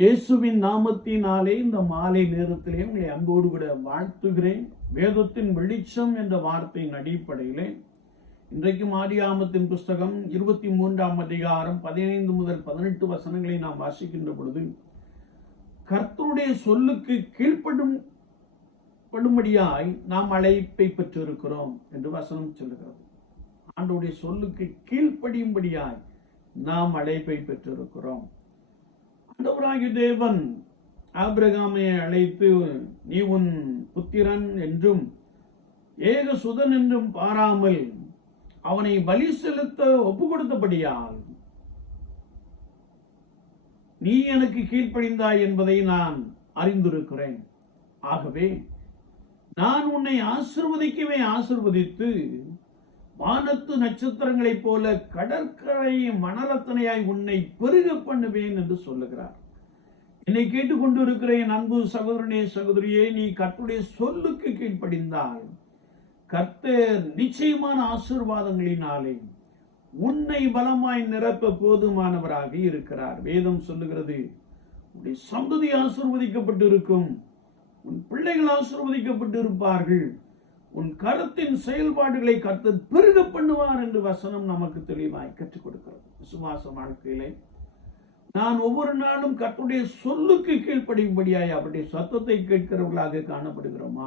இயேசுவின் நாமத்தினாலே இந்த மாலை நேரத்திலே உங்களை அன்போடு கூட வாழ்த்துகிறேன். வேதத்தின் வெளிச்சம் என்ற வார்த்தையின் அடிப்படையிலே இன்றைக்கும் ஆதியாமத்தின் புஸ்தகம் இருபத்தி மூன்றாம் அதிகாரம் பதினைந்து முதல் பதினெட்டு வசனங்களை நாம் வாசிக்கின்ற பொழுது கர்த்தருடைய சொல்லுக்கு கீழ்ப்படும் படும்படியாய் நாம் அழைப்பை பெற்றிருக்கிறோம் என்று வசனம் சொல்லுகிறது. ஆண்டோடைய சொல்லுக்கு கீழ்ப்படியும்படியாய் நாம் அழைப்பை பெற்றிருக்கிறோம். ஆண்டவராகிய தேவன் ஆபிரகாமை அழைத்து நீ உன் புத்திரன் என்றும் ஏக சுதன் என்றும் பாராமல் அவனை பலி செலுத்த ஒப்பு கொடுத்தபடியால் நீ எனக்கு கீழ்ப்படிந்தாய் என்பதை நான் அறிந்திருக்கிறேன். ஆகவே நான் உன்னை ஆசிர்வதிக்கவே ஆசிர்வதித்து வானத்து நட்சத்திரங்களைப் போல கடற்கரை மணரத்தனையாய் உன்னை பெருக பண்ணுவேன் என்று சொல்லுகிறார். என்னை கேட்டுக்கொண்டு இருக்கிற என் அன்பு சகோதரனே சகோதரியே நீ கர்த்தருடைய சொல்லுக்கு கீழ்ப்படிந்தால் கர்த்தர் நிச்சயமான ஆசீர்வாதங்களினாலே உன்னை பலமாய் நிரப்ப போதுமானவராக இருக்கிறார். வேதம் சொல்லுகிறது உன்னுடைய சந்ததி ஆசிர்வதிக்கப்பட்டிருக்கும் உன் பிள்ளைகள் ஆசீர்வதிக்கப்பட்டு இருப்பார்கள் உன் கருத்தின் செயல்பாடுகளை கர்த்தர் பெருக பண்ணுவார் என்று வசனம் நமக்கு தெளிவாய் கற்றுக் கொடுக்கிறது. விசுவாச வாழ்க்கையிலே நான் ஒவ்வொரு நாளும் கர்த்தருடைய சொல்லுக்கு கீழ்ப்படியும்படியாய் அவருடைய சத்தத்தை கேட்கிறவர்களாக காணப்படுகிறோமா?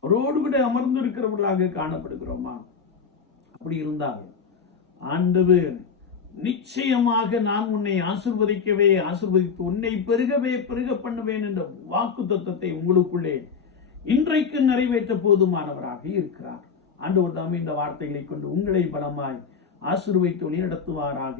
அவரோடு கூட அமர்ந்திருக்கிறவர்களாக காணப்படுகிறோமா? அப்படி இருந்தால் ஆண்டவர் நிச்சயமாக நான் உன்னை ஆசிர்வதிக்கவே ஆசிர்வதித்து உன்னை பெருகவே பெருக பண்ணுவேன் என்ற வாக்கு தத்துவத்தை உங்களுக்குள்ளே இன்றைக்கு நிறைவேற்ற போதுமானவராக இருக்கிறார். ஆண்டவர் தாமே இந்த வார்த்தைகளை கொண்டு உங்களை பலமாய் ஆசிர்வைத்து வழி நடத்துவாராக.